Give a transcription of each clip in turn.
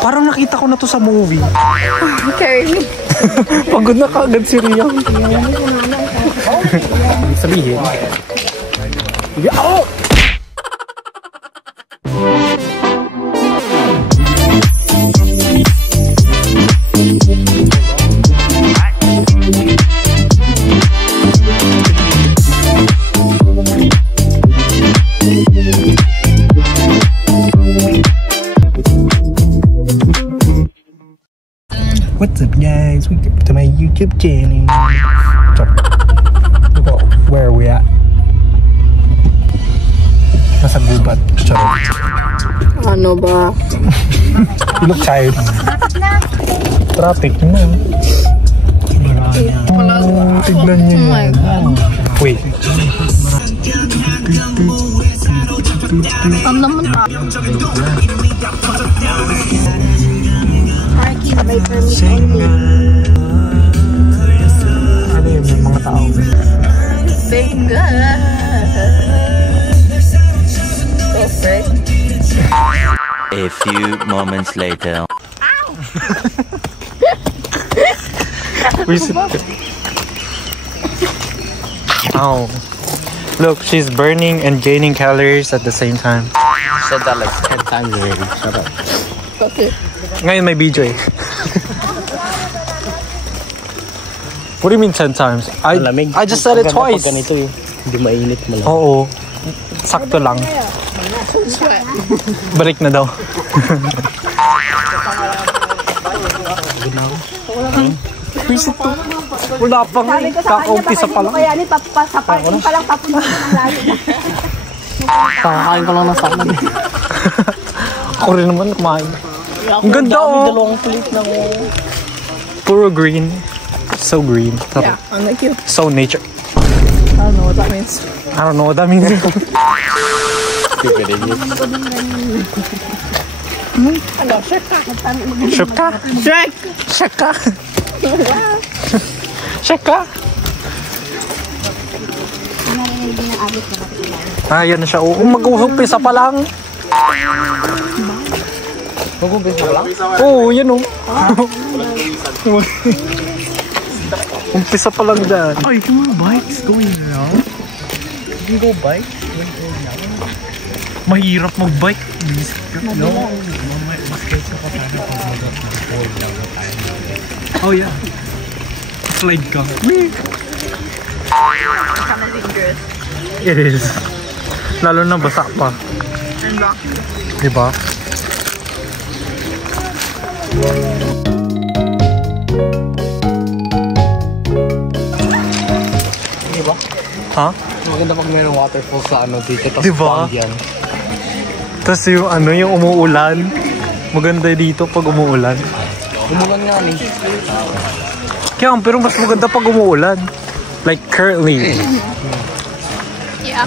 Parang nakita ko na to sa movie. Carry me. Pagod na kagad si Ria. Sabihin. Oh! What's up guys, welcome to my YouTube channel. Where are we at? Nasa gubat. Charot. Ano ba? You look tired. Traffic na. Oh, tignan niyo yun. Wait. Ang naman pa. May permit only. Ano yun, may mga tao. A few moments later. Ow. Look, she's burning and gaining calories at the same time. You said that like 10 times already. Shut up. Okay. Ngayon may video eh. What do you mean 10 times? I just said it twice. Ganito eh. Hindi mainit mo lang. Oo. Sakto lang. Balik na daw. Visit to. Wala pang kakaumpisa pa lang. Kaya ni sa parking pa lang papunta ng layo. Kakakain ko lang ng salad. Ako rin naman kumain. Ang ganda oh. Dalawang plate ng puro green. So green. Yeah, I like you. So nature. I don't know what that means. I don't know what that means. Stupid idiot. Ano? Shaka. Shaka. Shrek. Shaka. Shaka. Ah, yan na siya. Mag-umpisa pa lang. Mag-umpisa pa lang? Oo, yan o. Umpisa pa lang dyan. Ay, yung mga bikes going around. You can go bike? Mahirap mag-bike. No. Mas kaysa pa tayo pag mag-fall bago tayo. Oh yeah. Slide ka. Kind of dangerous. It is. Lalo na basa pa. And rock. Diba? Diba? Ha? Maganda pag mayroong waterfall sa ano dito. Tapos Diba? pond yan. Tapos yung ano, yung umuulan. Maganda dito pag umuulan. Umulan nga ni. Kaya pero mas maganda pag umuulan. Like currently. Yeah.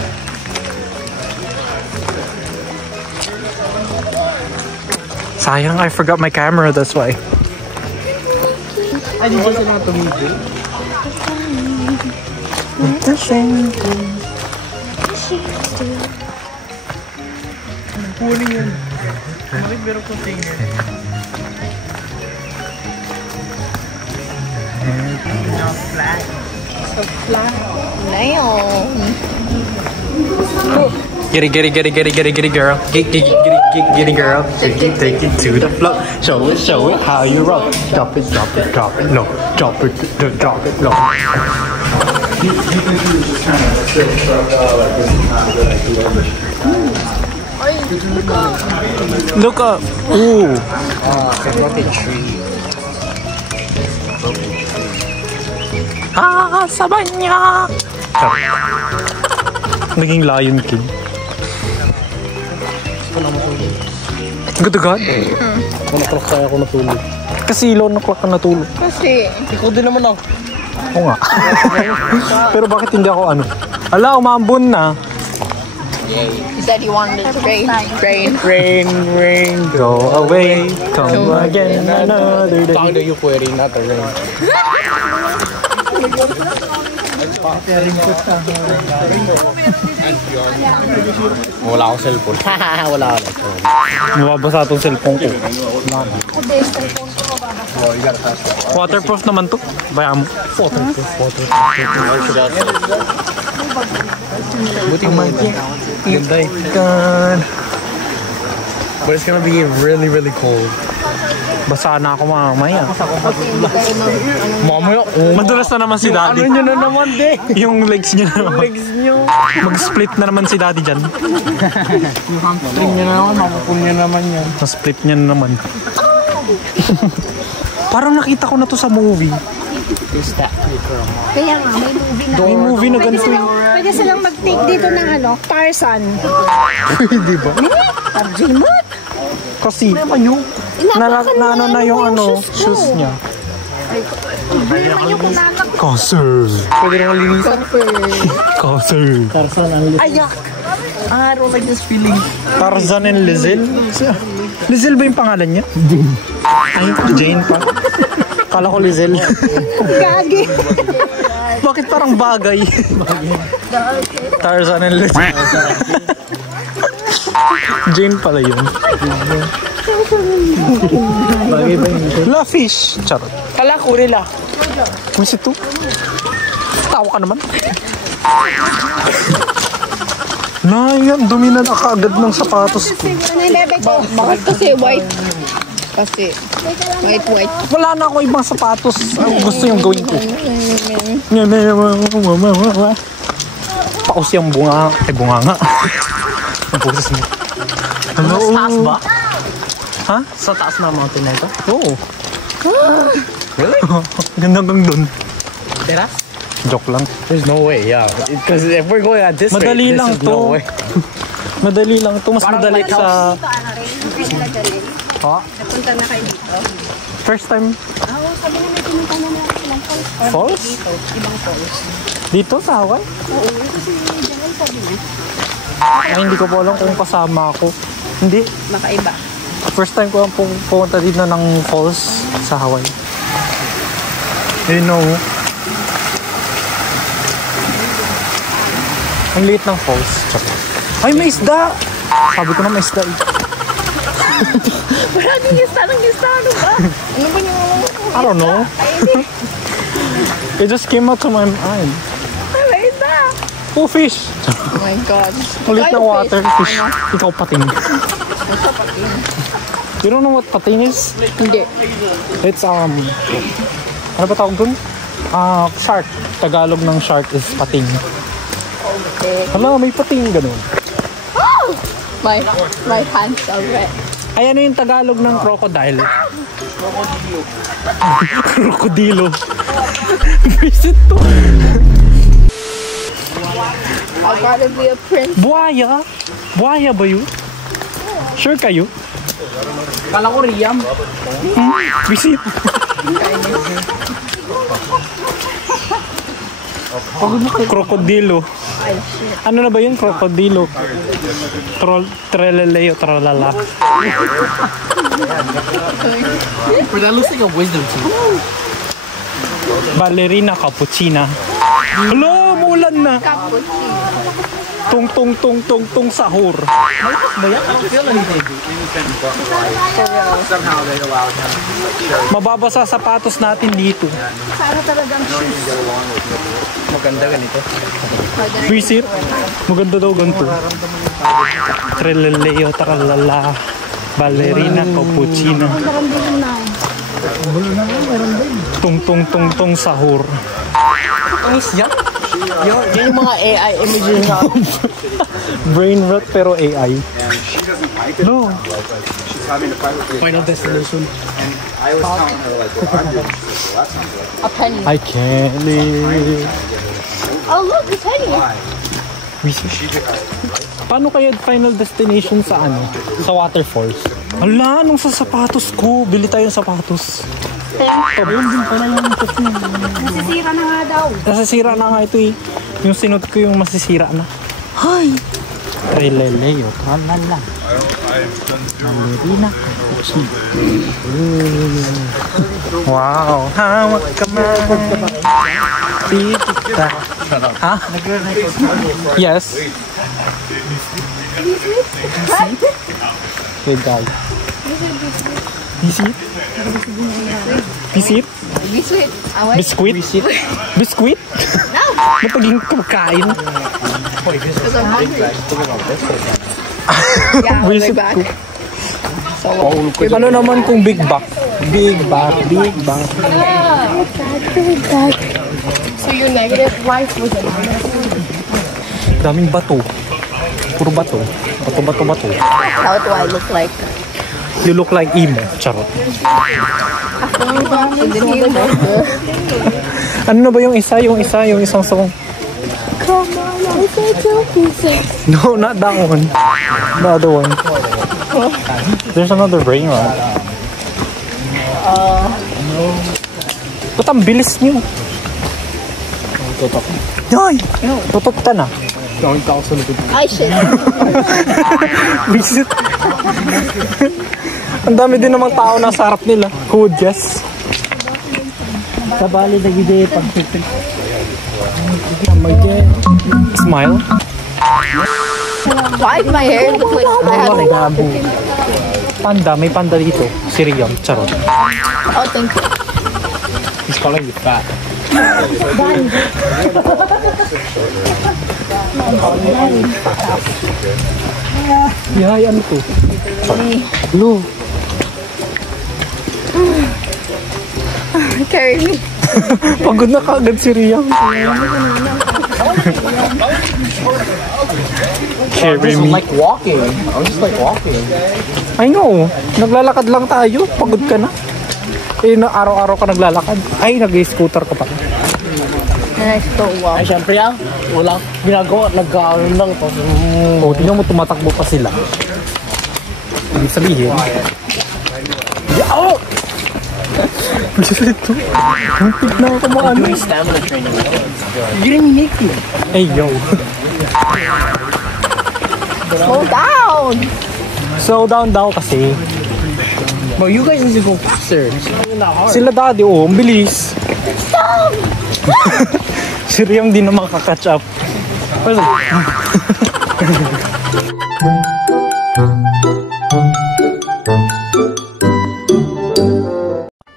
Sayang, I forgot my camera, that's why. Ay, di ba sila tumigil? Kunin yun. Bakit meron container? So flat. Nail. Get it, girl. Get it, girl. Take it to the floor. Show it how you roll. Drop it, no. Drop it, no. Look up. Ooh. I brought a tree. Ah, sa banya. Naging Lion King. Good God. Kung o'clock tayo ako natulog. Kasi 11 o'clock ka natulog. Kasi, Ikaw din naman ako. Oo nga. Pero bakit hindi ako ano? Ala, umambon na. he said he wanted it to rain. Rain. Go away, come again another day. Talking to you, Pueri, not the rain. Wala akong cellphone. Wala ako. Mababasa itong cellphone ko. Waterproof naman to. Bayan mo. Waterproof. Buti mo. Ganda eh. God. But it's gonna be really, really cold. Basa na ako mamaya. Mamaya? Madulas na naman si Daddy. Ano nyo na naman, de? Yung legs nyo na naman. Mag-split na naman si Daddy dyan. Split nyo na naman, makapun nyo naman yan. Split niya na naman. Parang nakita ko na to sa movie. Kaya nga, may movie na. May movie na ganito. Pwede silang mag-take dito ng Tarzan. Di ba? Tarjimot. Kasi, na yung shoes niya. Hindi naman yung kunanak. Kasser. Pwede naman linisan. Kasser. Tarzan ang liit. Ayak. I don't like this feeling. Tarzan and Lizelle. Lizelle ba yung pangalan niya? Ay, Jane pa. Kala ko Lizelle. Gagi. Bakit parang bagay? Tarzan and Lizelle. Jane pala yun. Bagay ba yun? La fish. Charot. Kala ko nila. Kung ito? Tawa ka naman. Yan, dumi na kaagad ng sapatos ko. Ano yung bebe ko? Bakit kasi white? Kasi white. Wala na ako ibang sapatos. Ang gusto yung gawin ko. Paus yung bunga. Bunga nga. Ang boses mo. Hello? Sa taas ba? Ha? Sa taas na mountain na ito? Oo. Really? Ganda hanggang dun. Tira? Joke lang. There's no way, yeah. Because if we're going at this Madali rate, lang this is to. no way. Madali lang to. Mas Parang madali lighthouse. sa... Ha? Punta na kayo dito. First time Oo, sabi na may pinunta na natin silang falls. falls? Dito, ibang falls. Dito sa Hawaii? Oo, kasi dyan sabi mo. Ay, hindi ko po alam kung kasama ako. Hindi. Baka iba. First time ko lang pumunta dito ng falls sa Hawaii. You know. Ang liit ng falls. Ay, may isda! Sabi ko na may isda. Maraming isda ano ba? Ano ba yung... I don't know. It just came out to my mind. May isda! Oh, fish! Oh my God. Ang liit ng water fish. Ikaw pating. You don't know what pating is? Hindi. It's ano ba tawag dun? Shark. Tagalog ng shark is pating. Hala, may pating ganun. My hands are wet. Ay, ano yung Tagalog ng crocodile? Krokodilo. Visit to. I gotta be a prince. Buhaya? Buhaya ba yun? Sure kayo? Kala ko Riam. Visit. Krokodilo. Ano na ba yun? Krokodilo. Treleleo, tralala. But that looks like a wisdom tooth. Ballerina cappuccina. Hello, mulan na. Tung tung tung tung tung sahur. Ba yan? I don't feel anything. Mababasa sapatos natin dito. Para talagang shoes. Maganda ganito. Visit. Maganda daw ganito. Treleleo, tralala. Ballerina cappuccina. Tung tung tung tung sahur. Ang isya? Yan yung mga AI images na. Brain rot pero AI. No. Final Destination. A penny. I can't live. Oh, look, a penny. Paano kaya Final Destination sa ano? Sa waterfalls? Hala, nung sa sapatos ko. Bili tayo ng sapatos. Nasisira na nga daw. Nasisira na nga ito eh. Yung sinot ko yung masisira na. Hi! Treleleo, tralala. Ballerina. Wow! Hawak kamay. Di kita Huh? Yes. Wait, guys. Biscuit? Biscuit? Biscuit. Biscuit? Biscuit? No. Napaging kumakain. Because I'm hungry. Yeah, I'll be Biscuit. back. Ano naman kung Big Back? Big Back, Big Back. So your negative life was a Daming bato. Puro bato. Bato. How do I look like? You look like emo. Charot. Ano na ba yung isa? Yung isang song. Come on, I said two pieces. No, not that one. The other one. There's another brain rot. Ba't ang bilis niyo? Tutok. Ay! Tutok ka na. I should. Visit. Ang dami din namang tao nasa harap nila. Who would guess? Sabali na gide pag-picture. Smile. Why does my hair look like I have Gabo. Panda. May panda dito. Si Riam. Charot. Oh, thank you. He's calling you fat. Yay, ano to? Blue. Carry me. Pagod na kagad si Riam. Carry me. Like walking. I was just like walking. I know. Naglalakad lang tayo. Pagod ka na. Eh, na araw-araw ka naglalakad. Ay, nag-scooter ka pa. And I still walk. Ay, syempre walang ginagawa. Nag-ano lang. O, tingnan mo tumatakbo pa sila. Ibig sabihin. Oh! Muntik na ako maano. Doing stamina training. You didn't make it. Hey, yo. Slow down. Slow down daw kasi. Bro, you guys need to go faster. Sila daddy, oh, ang bilis. Si Riam di na makaka-catch up.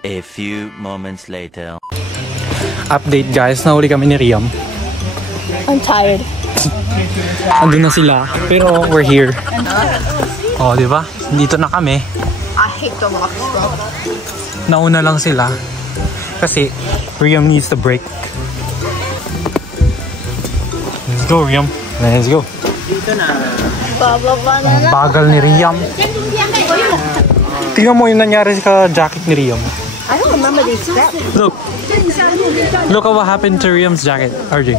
A few moments later. Update guys, nahuli kami ni Riam. I'm tired. Andun na sila, pero we're here. Oh, di ba? Dito na kami. I hate the rocks, bro. Nauna lang sila. Kasi Riam needs the break. Let's go, Riam. Let's go. Bababa na lang. Bagal ni Riam. Tingnan mo yung nangyari sa jacket ni Riam. I don't remember these steps. Look. Look at what happened to Riam's jacket, RJ.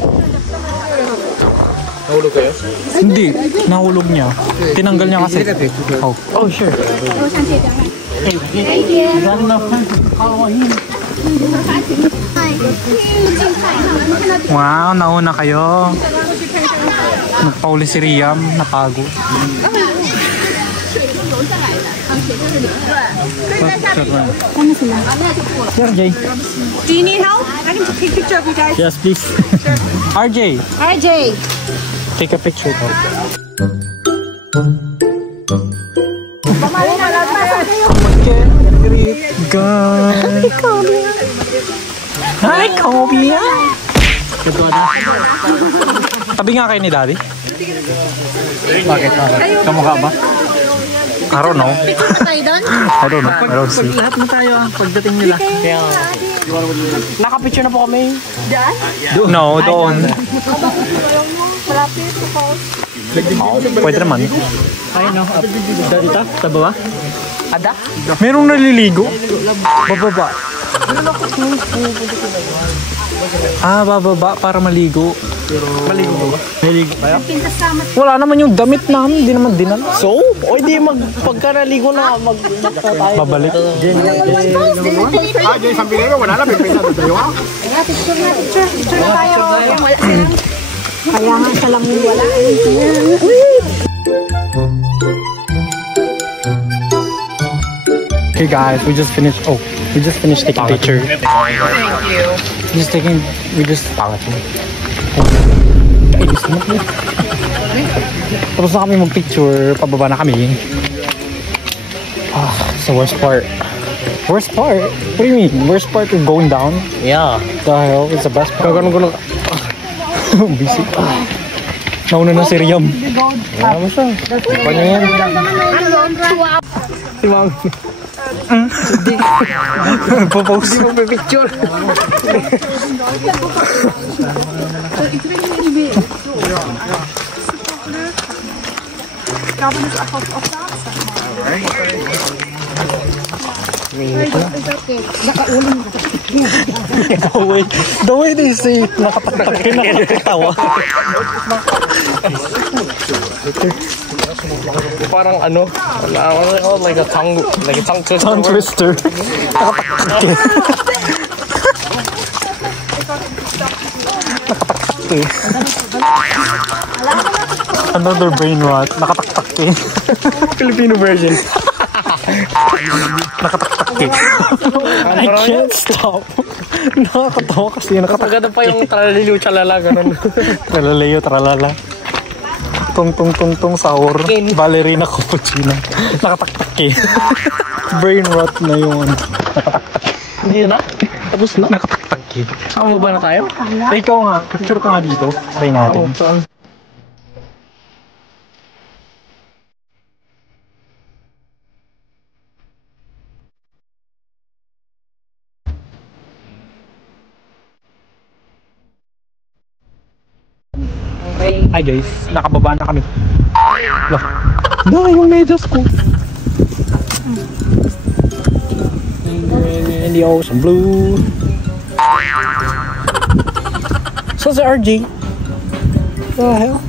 Nahulog kayo? Hindi, nahulog niya. Tinanggal niya kasi. Oh, Oh, sure. wow, nauna kayo. Nagpauli si Riam, napago. RJ. Do you need help? I can take a picture of you guys. Yes, please. RJ, RJ. take a picture. Hi, Kobe. Tabi nga kayo ni Daddy. Bakit? Kamukha ba? I don't know. Tayo doon? I don't know. I don't see. Lahat na tayo pagdating nila. Kaya, nakapicture na po kami. No, doon. Pwede naman. Ayun no, dito, sa baba. Ada? Merong naliligo? Bababa. Ah, bababa para maligo. Maligo ba? Maligo ba? Wala naman yung damit namin. Hindi naman dinala. So? O hindi pagka naligo na tayo. Babalik. Picture na tayo. Kaya nga sa lang wala. Okay guys, we just finished taking a picture. Thank you. We just Kainis mo. Tapos na kami mag-picture, pababa na kami. It's the worst part. Worst part? What do you mean? Worst part of going down? Yeah. The hell? It's the best part. Gano'n. Busy. Nauna na si Riam. Ano mo siya? Kanya yan. Si Mami. Nagpo-post. Hindi mo pipicture. The way they say, nakataktakin, nakakatawa. Parang ano, like a tongue twister. Tongue twister. Nakataktakin. Another brain rot. Nakataktakin. Filipino version. Nakataktakin. I can't stop. Nakakatawa kasi Maganda pa yung tralalilu chalala ganun. Tralalayo, tralala. Tung tung tung tung sahur. Ballerina cappuccino. Nakataktakin. Brain rot na yung Hindi na? Tapos na? nakataktakin. Saan ba na tayo? Ay, ikaw nga. Picture ka nga dito. Try natin. Saan? Hi guys, nakababa na kami. No, yung medyas ko. And the ocean blue. So si RJ. What the hell?